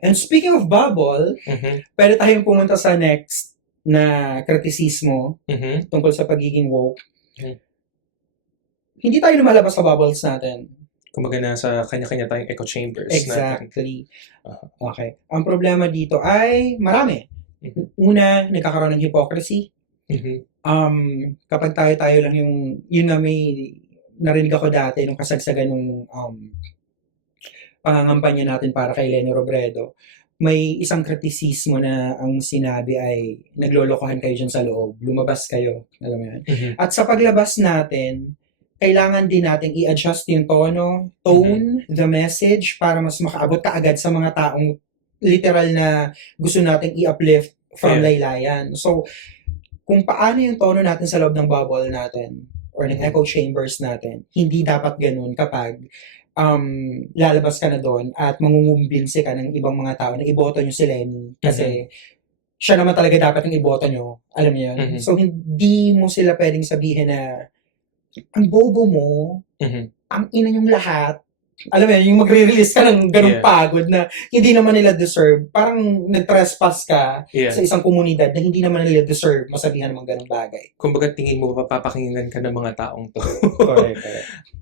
And speaking of bubble, Mhm. pwede tayong pumunta sa next na kritisismo Mhm. tungkol sa pagiging woke. Mhm. Hindi tayo lumalabas sa bubbles natin. Kumbaga nasa kanya-kanya tayong echo chambers natin. Exactly. Aha. Okay. Ang problema dito ay marami. Mhm. Una, nagkakaroon ng hypocrisy. Mhm. Kapag tayo lang yun na may narinig ako dati nung kasagsagan nung pangangampanya natin para kay Leni Robredo, may isang kritisismo na ang sinabi ay naglolokohan kayo dyan sa loob, lumabas kayo, alam mo yan. Mhm. At sa paglabas natin, kailangan din natin i-adjust yung tono, tone, the message, para mas makaabot ka agad sa mga taong literal na gusto nating i-uplift from Yeah. laylayan. So, kung paano yung tono natin sa loob ng bubble natin or ng echo chambers natin, hindi dapat ganun kapag lalabas ka na doon at mangungumbinsi ka ng ibang mga tao na iboto nyo si Lenny kasi siya naman talaga dapat yung iboto nyo. Alam mo yun? Mhm. So, hindi mo sila pwedeng sabihin na ang bobo mo, Mhm. ang ina nyong lahat. Alam mo yun, yung magre-release ka ng ganung Yeah. pagod na hindi naman nila deserve. Parang nag-trespass ka Yeah. sa isang komunidad na hindi naman nila deserve masabihan ng mga ganung bagay. Kumbaga tingin mo papakinggan ka ng mga taong to. Correct.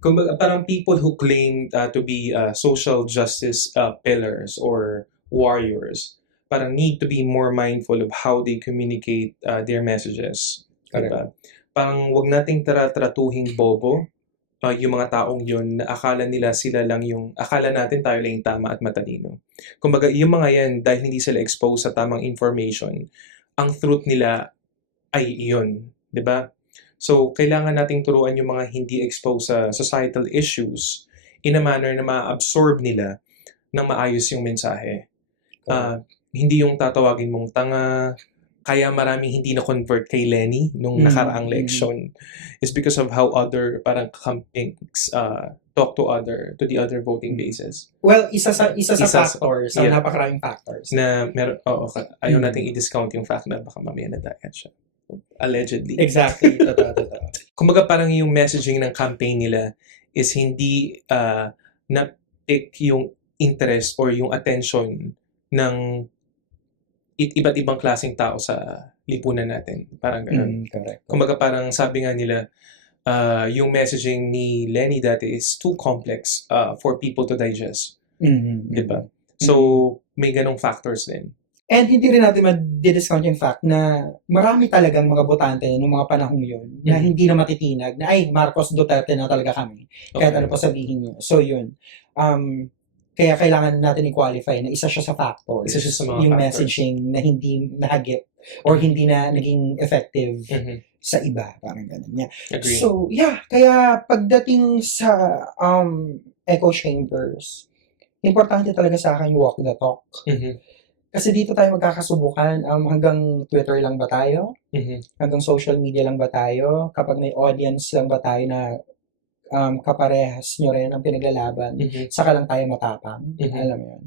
Kumbaga parang people who claim to be social justice pillars or warriors parang need to be more mindful of how they communicate their messages. Diba? Parang wag nating tratuhing bobo yung mga taong yun na akala nila sila lang yung, akala natin tayo lang yung tama at matalino. Kumbaga, yung mga yan, dahil hindi sila exposed sa tamang information, ang truth nila ay yun. Di ba? So, kailangan nating turuan yung mga hindi exposed sa societal issues in a manner na ma-absorb nila ng maayos yung mensahe. Hindi yung tatawagin mong tanga, kaya maraming hindi na-convert kay Lenny nung nakaraang election is because of how other parang campaigns talk to the other voting bases. Well, isa sa factors, sa yeah. napakaraming factors. Na meron, ayaw nating i-discount yung fact na baka mamaya na-diet siya. Allegedly. Exactly. Totoo. Kumbaga parang yung messaging ng campaign nila is hindi na-pick yung interest or yung attention ng iba't ibang klaseng tao sa lipunan natin. Parang ganun. Correct. Kumbaga parang sabi nga nila, yung messaging ni Lenny dati is too complex for people to digest. Diba? So, may ganong factors din. And hindi rin natin ma-discount yung fact na marami talagang mga botante noong mga panahong yun na hindi na matitinag na ay, Marcos Duterte na talaga kami. Kahit ano pa sabihin nyo. So, yun. Kaya kailangan natin i-qualify na isa siya sa factors. Isa siya sa mga yung factors. Messaging na hindi nahagip or hindi na naging effective sa iba. Parang ganun. Yeah. Agree. So, yeah. Kaya pagdating sa echo chambers, importante talaga sa akin yung walk the talk. Kasi dito tayo magkakasubukan. Hanggang Twitter lang ba tayo? Hanggang social media lang ba tayo? Kapag may audience lang ba tayo na kaparehas nyo rin ang pinaglalaban, saka lang tayo matapang. Alam mo yun.